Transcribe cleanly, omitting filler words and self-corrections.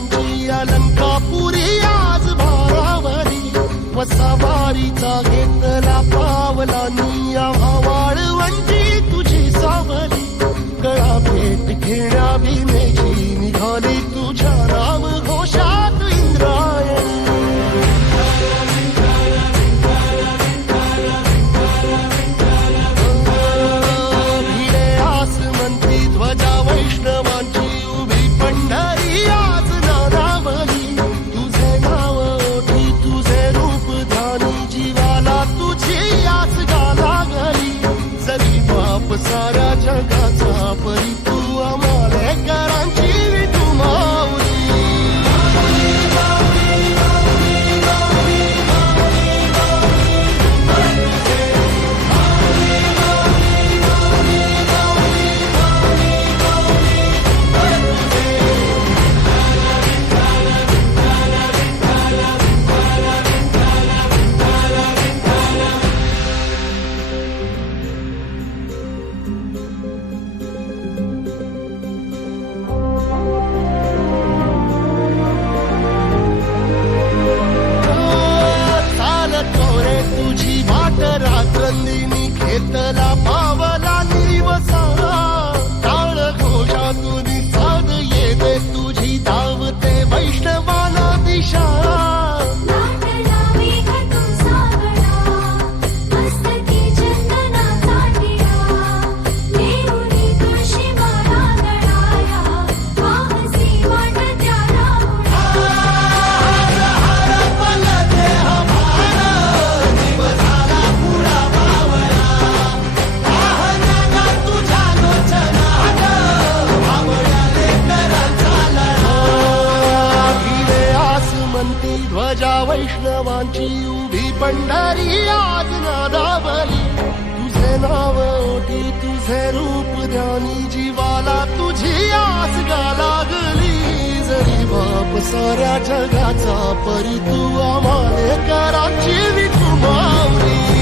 वीरांची अलंकापुरी आज भारावरी वसावारीचा घेतला पावलांनी वाळवंटी तुझी सावली गळा भेट घेण्या भीमेची निघाली तुझ्या नाम घोषात इंद्रायणी भिडे आसमंती ध्वजा वैष्णवांची उभी पंढरी आज नानावली तुझे नाव ओठी तुझे रूप ध्यानी जीवाला तुझी आस गाला गली जरी बाप साऱ्या जगाचा परी तू आमालेकरांची विठू माऊली तुझी वाट रात्रंदिनी घेतला पावला निवसारा टाळ घोषातून साध येते तुझी धावते वैष्णवाला दिशा ध्वजा वैष्णवांची उभी पंढरी आज नादावली तुझे नाव ओठी तुझे रूप ध्यानी जीवाला तुझी आस गा लागली जरी बाप साऱ्या जगाचा परी तू आमालेकरांची विठू माऊली